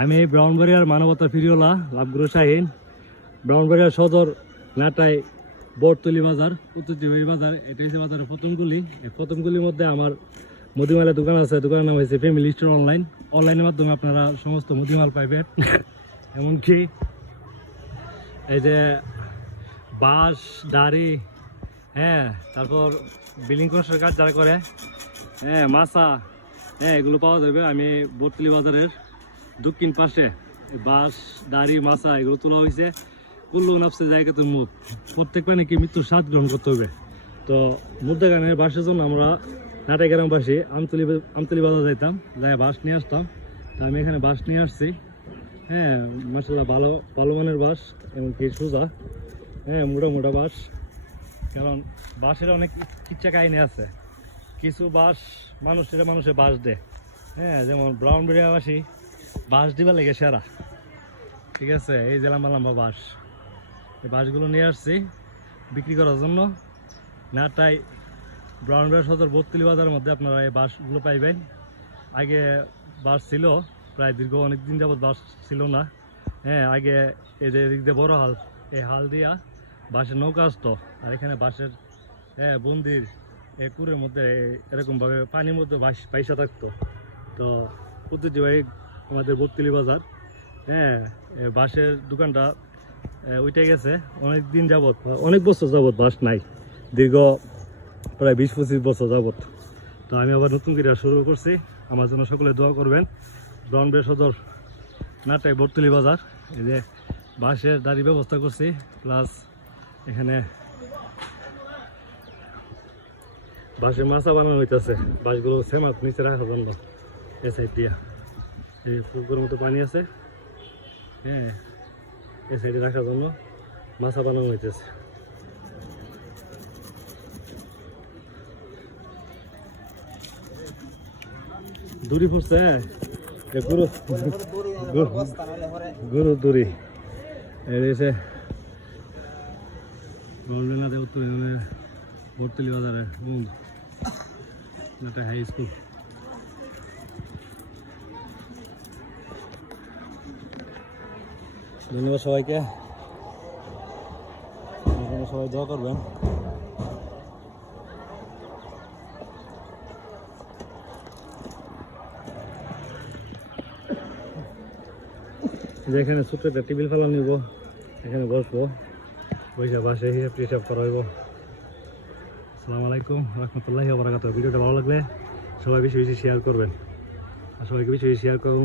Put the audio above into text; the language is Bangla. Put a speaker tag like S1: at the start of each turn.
S1: আমি ব্রাউনবাড়িয়ার মানবতা ফিরিওলা, লাভগুরু শাহিন। ব্রাউনবাড়িয়ার সদর নাটাই বটতলি বাজার উত্তরদিবাই বাজার। এটা হচ্ছে বাজারের প্রথমগুলি এই প্রথমগুলির মধ্যে আমার মুদিমালের দোকান আছে। দোকানের নাম হয়েছে ফ্যামিলি স্টোর অনলাইন অনলাইনের মাধ্যমে আপনারা সমস্ত মুদিমাল পাইবেন। এমনকি এই যে বাঁশ, দাড়ি হ্যাঁ তারপর বিলিং কনস্ট্রাকশন কাজ যারা করে হ্যাঁ মাছা হ্যাঁ এগুলো পাওয়া যাবে। আমি বটতলি বাজারের দক্ষিণ পাশে বাঁশ, দাড়ি, মাছা, এগুলো তোলা হয়েছে। কুল্লু নাফসে জায়গাতে মুখ। প্রত্যেক নাকি মৃত্যুর স্বাদ গ্রহণ করতে হবে? তো মুদ্রা গানের বাসের জন্য আমরা নাটাই গ্রামবাসী আমতলি আমতলি বাজার যাইতাম যাই বাস নিয়ে আসতাম। তা আমি এখানে বাস নিয়ে আসছি। হ্যাঁ মাসাল্লাহ ভালো ভালো মানের বাস এমনকি সোজা। হ্যাঁ মোটা মোটা বাস কারণ বাঁশের অনেক ইচ্ছা কাহিনী আছে। কিছু বাঁশ মানুষের মানুষে বাঁশ দেয়। হ্যাঁ যেমন ব্রাউন বেরিয়াবাসী বাঁশ দিবা লেগে সেরা। ঠিক আছে, এই যে লম্বা লম্বা বাঁশ। এই বাঁশগুলো নিয়ে আসছি বিক্রি করার জন্য। নাটাই ব্রাউন বেড়া সদর বত্তলি বাজারের মধ্যে আপনারা এই বাঁশগুলো পাইবেন। আগে বাঁশ ছিল, প্রায় দীর্ঘ অনেক দিন যাবত বাঁশ ছিল না। হ্যাঁ আগে এই যে এদিক দিয়ে বড় হাল, এই হাল দিয়া বাঁশের নৌকা আসতো, আর এখানে বাঁশের হ্যাঁ মন্দির এই কুরের মধ্যে এরকমভাবে পানির মধ্যে বাঁশ পয়সা থাকতো। তো ঐতিহ্যবাহী আমাদের বত্তিলি বাজার হ্যাঁ বাঁশের দোকানটা উঠে গেছে অনেক দিন যাবত অনেক বছর যাবৎ বাস নাই, দীর্ঘ প্রায় বিশ পঁচিশ বছর যাবৎ। তো আমি আবার নতুন করে শুরু করছি, আমার জন্য সকলে দোয়া করবেন। ব্রাউনবে সদর নাটাই বর্তলি বাজার, এই যে বাঁশের দাড়ি ব্যবস্থা করছি প্লাস এখানে বাঁশের মাছা বানানো হইতেছে। বাঁশগুলো সেমাত নিচে রাখার জন্য এ সাইড দিয়া। এই পুকুরের মতো পানি আছে। হ্যাঁ এই সাইডে রাখার জন্য মাছা বানানো হইতেছে। দড়ি ফুটছে হ্যাঁ। এ গুরু গুরু দড়ি। এসে গভর্নমেন্ট উত্তর বর্তলি বাজারে বন্ধ একটা হাই স্কুল ধন্যবাদ সবাইকে। সবাই দোয়া করবেন। যেখানে ছোট্ট একটা টেবিল ফেলা নিব, এখানে বসবো। বসে বাসে হিসাব টিসাব করা আসসালামু আলাইকুম, রহমতুল্লাহি বারাকাতুহ। ভিডিওটা ভালো লাগলে সবাই বেশি বেশি শেয়ার করবেন। আর সবাইকে বেশি বেশি শেয়ার করার